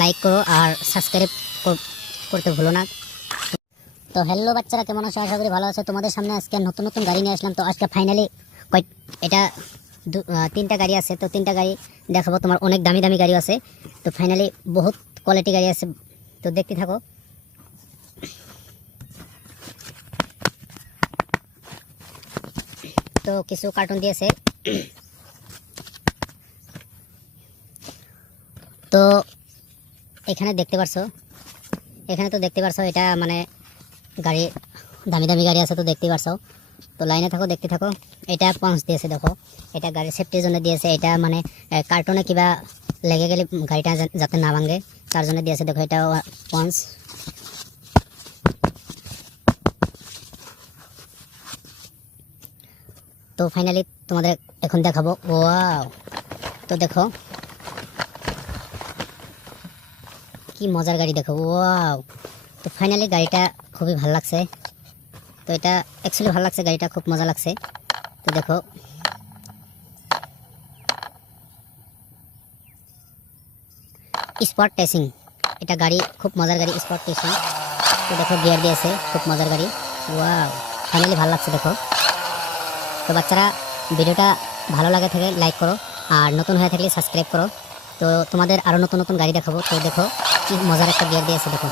Like করো আর subscribe করতে ভুলো না। তো হ্যালো বাচ্চারা, কেমন আছো? আশা করি ভালো আছো। তোমাদের সামনে আজকে নতুন নতুন গাড়ি নিয়ে আসলাম। তো আজকে ফাইনালি এটা তিনটা গাড়ি আছে। তো তিনটা গাড়ি দেখাবো, তোমার অনেক দামি দামি গাড়ি আছে। তো ফাইনালি বহুত কোয়ালিটি গাড়ি আছে, তো দেখতে থাকো। তো কিছু কার্টুন দিয়েছে। তো এখানে দেখতে পারছো, এটা মানে গাড়ি, দামি দামি গাড়ি আছে। তো দেখতে পারছো, তো লাইনে থাকো, দেখতে থাকো। এটা পঞ্চ দিয়েছে, দেখো এটা গাড়ির সেফটির জন্য দিয়েছে। এটা মানে কার্টুনে কিবা লেগে গেলে গাড়িটা যাতে না ভাঙে তার জন্য দিয়েছে। দেখো এটা পঞ্চ। তো ফাইনালি তোমাদের এখন দেখাবো। ওয়াও, তো দেখো কি মজার গাড়ি, দেখো ওয়াও। তো ফাইনালি গাড়িটা খুবই ভালো লাগছে। তো এটা অ্যাকচুয়ালি ভালো লাগছে, গাড়িটা খুব মজা লাগছে। তো দেখো স্পট রেসিং, এটা গাড়ি খুব মজার গাড়ি, স্পট রেসিং। তো দেখো গিয়ার দিয়েছে, খুব মজার গাড়ি। ওয়াও, ফাইনালি ভালো লাগছে দেখো। তো বাচ্চারা, ভিডিওটা ভালো লাগে থাকে লাইক করো, আর নতুন হয়ে থাকলে সাবস্ক্রাইব করো। তো তোমাদের আরও নতুন নতুন গাড়ি দেখাবো। তো দেখো কি মজার একটা গিয়ার দিয়েছে, দেখো।